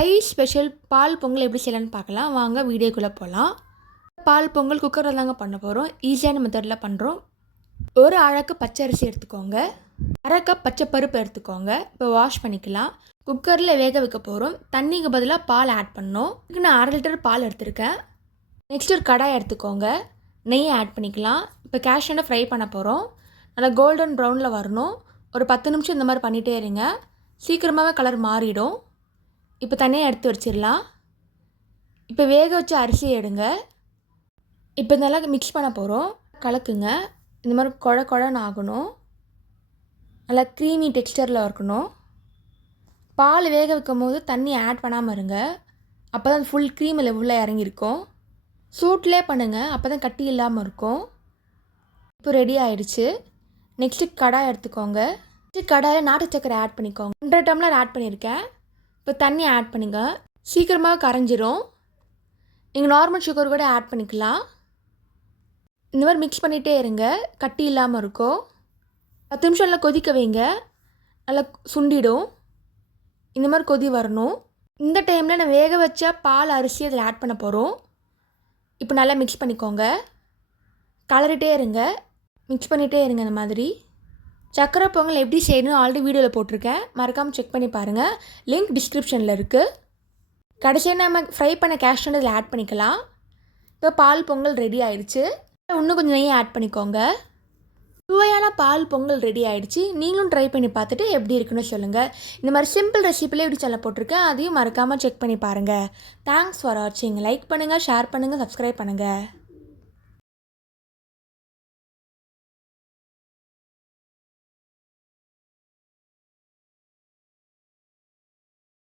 தை special பால் பொங்கல் எப்படி செய்யலான்னு பார்க்கலாம். வாங்க வீடியோக்குள்ளே போகலாம் பால் பொங்கல் குக்கரில் தாங்க பண்ண போகிறோம் ஈஸியான மெத்தடில் பண்ணுறோம் ஒரு அழகு பச்சை அரிசி எடுத்துக்கோங்க. அரை கப் பச்சை பருப்பு எடுத்துக்கோங்க. இப்போ வாஷ் பண்ணிக்கலாம். குக்கரில் வேக வைக்க போகிறோம் தண்ணிக்கு பதிலாக பால் ஆட் பண்ணோம். இதுக்கு நான் அரை லிட்டர் பால் எடுத்திருக்கேன். நெக்ஸ்ட் ஒரு கடாய் எடுத்துக்கோங்க. நெய் ஆட் பண்ணிக்கலாம். இப்போ கேஷ்யூனை ஃப்ரை பண்ண போகிறோம் நல்லா கோல்டன் ப்ரௌனில் வரணும். ஒரு பத்து நிமிஷம் இந்த மாதிரி பண்ணிகிட்டே இருங்க. சீக்கிரமாகவே கலர் மாறிடும். இப்போ தனியாக எடுத்து வச்சிடலாம். இப்போ வேக வச்ச அரிசியை எடுங்க. இப்போ நல்லா மிக்ஸ் பண்ண போகிறோம் கலக்குங்க. இந்த மாதிரி குழ குழன்னு ஆகணும். நல்லா க்ரீமி டெக்ஸ்டரில் இருக்கணும் பால் வேக வைக்கும் போது தண்ணி ஆட் பண்ணாமல் இருங்க. அப்போ தான் ஃபுல் க்ரீமில் உள்ளே இறங்கியிருக்கும். சூட்லேயே பண்ணுங்கள் அப்போ தான் கட்டி இல்லாமல் இருக்கும். இப்போ ரெடி ஆயிடுச்சு. நெக்ஸ்ட்டு கடாய் எடுத்துக்கோங்க. நெக்ஸ்ட்டு கடாயில் நாட்டு சக்கரை ஆட் பண்ணிக்கோங்க. ஒன்றரை டம்ளர் ஆட் பண்ணியிருக்கேன். இப்போ தண்ணி ஆட் பண்ணுங்கள் சீக்கிரமாக கரைஞ்சிரும். நீங்கள் நார்மல் சுகர் கூட ஆட் பண்ணிக்கலாம். இந்த மாதிரி மிக்ஸ் பண்ணிகிட்டே இருங்க. கட்டி இல்லாமல் இருக்கும். பத்து நிமிஷம் நல்லா கொதிக்க வைங்க. நல்லா சுண்டிடும். இந்த மாதிரி கொதி வரணும். இந்த டைமில் நான் வேக வச்ச பால் அரிசி அதில் ஆட் பண்ண போகிறோம் இப்போ நல்லா மிக்ஸ் பண்ணிக்கோங்க. கலரிட்டே இருங்க. மிக்ஸ் பண்ணிகிட்டே இருங்க இந்த மாதிரி. சக்கரை பொங்கல் எப்படி செய்யணும் ஆல்ரெடி வீடியோவில் போட்டிருக்கேன். மறக்காமல் செக் பண்ணி பாருங்கள் லிங்க் டிஸ்கிரிப்ஷனில் இருக்குது கடைசியாக நம்ம ஃப்ரை பண்ண கேஷ் இதில் ஆட் பண்ணிக்கலாம். இப்போ பால் பொங்கல் ரெடி ஆயிடுச்சு. இன்னும் கொஞ்சம் நெய் ஆட் பண்ணிக்கோங்க. சுவையான பால் பொங்கல் ரெடி ஆகிடுச்சு நீங்களும் ட்ரை பண்ணி பார்த்துட்டு எப்படி இருக்குன்னு சொல்லுங்கள் இந்த மாதிரி சிம்பிள் ரெசிபிலே எப்படி சொல்ல போட்டிருக்கேன். அதையும் மறக்காமல் செக் பண்ணி பாருங்கள் தேங்க்ஸ் ஃபார் வாட்சிங் லைக் பண்ணுங்கள் ஷேர் பண்ணுங்கள் சப்ஸ்கிரைப் பண்ணுங்கள்